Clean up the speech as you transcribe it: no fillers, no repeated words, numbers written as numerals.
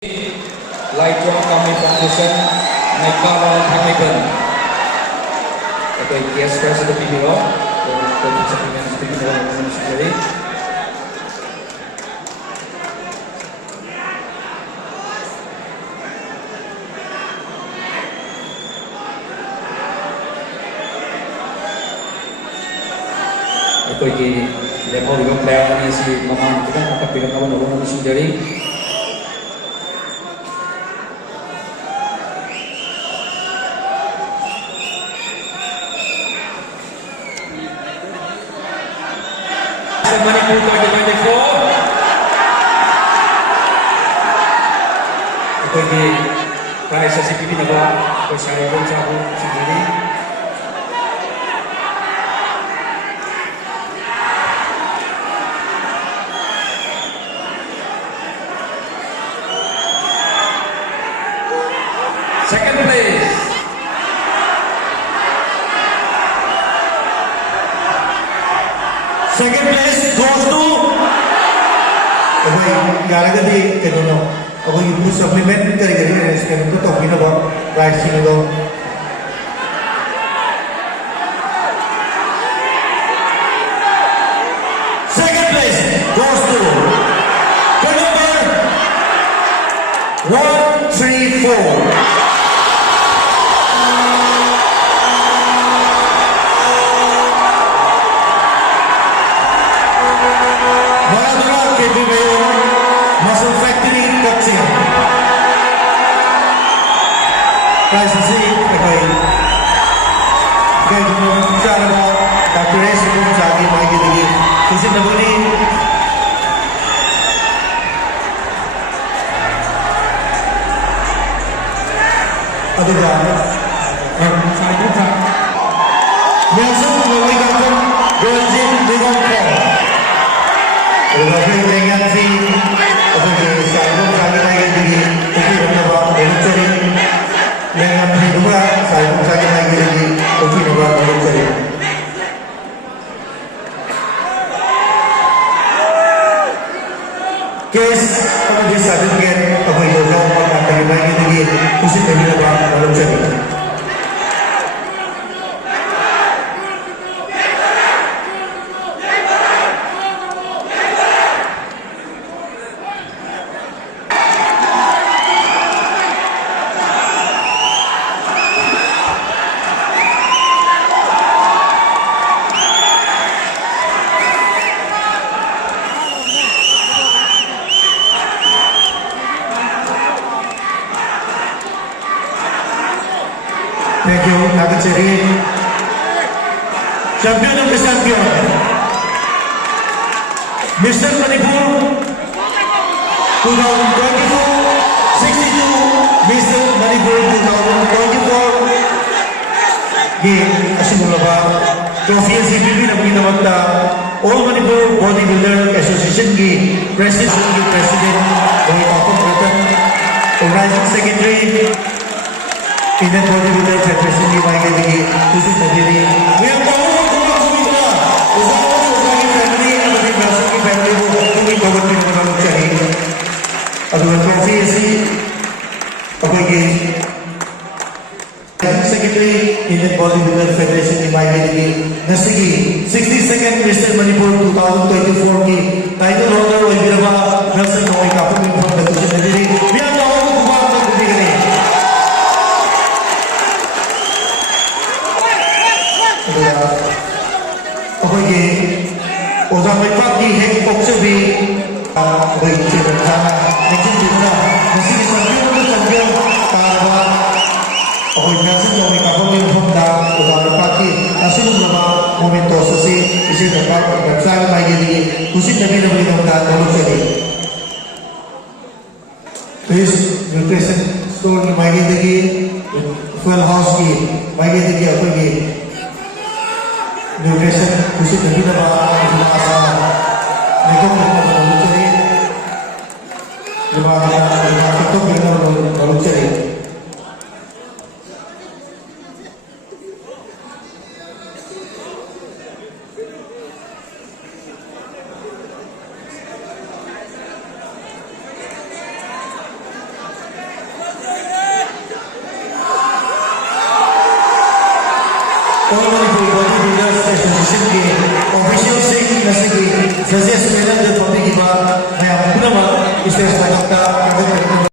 Lai Chuang Kami Foundation ngày cao là tháng ngày gần tôi guest president Pimiro tôi sẽ supplement Pimiro sendiri tôi ki demo di player ni si Maman kita akan pilih kawan-kawan sendiri. Manipur 2024 ito yung para sa CPP na ba o sa ibang sa ako sendiri second place goes to Yaragadi Tenuno. You supplement the experience of Winova, right? Second place goes to number 134. Muscle Factory Boxing. Guys, you see, okay, bicara about Dr. S. Sagi lagi lagi. Kasi nabuni. Aduh banget. Saya buka. Langsung memberikan Golden Dragon Ball. Berbagai dengan si Sayang Sagi lagi lagi. Tapi kenapa mencari dengan kedua Sayang Sagi lagi lagi. Tapi kenapa mencari? Kes kalau dia sadar apa itu orang akan lagi lagi. Mesti kenapa mencari? Thank you, Nagachari. Champion of the champion. Mr. Manipur 2024, 62, Mr. Manipur 2024. Di asimula trophy CPP na pinamagta All Manipur Bodybuilder Association ki President Roy Kapon Ratan, Organizing Secretary Indian Bodybuilder Federation की मायने की खुशी नजरी मैं बहुत बहुत सुविधा उसाकी family अपनी बच्चों की फैमिली को पूरी कवर करने वालों चाहिए अब वो ट्रॉफी ऐसी अपने के सेक्रेटरी इंडियन बॉडीबिल्डर फेडरेशन की मायने की नस्की 62nd मिस्टर मणिपुर 2024 की title holder Vaibhava nursing home का अपनी खुशी नजरी मैं Oza Maipak di Heng Poksebi Baik Cik Rencana Nixon Jumlah Nasi Sambil Untuk Sambil Para Ahoy Nasi Jomi Kapolin Honda Oza Maipak di Nasi Lumlama Momento Sasi Isi Tempat Website Lagi di Kusin Nabi Nabi Honda Tolong Jadi Please Nutrition Store Ni Magi Dagi Fuel House Ki Magi Dagi Apa Ki Nutrition khusus dari nama asal mereka perlu cari jemaah itu perlu cari All Manipur Bodybuilders Association के official Singh नसीबी जजेस panel जो topic की बात मैं आपको ना इसे स्वागत का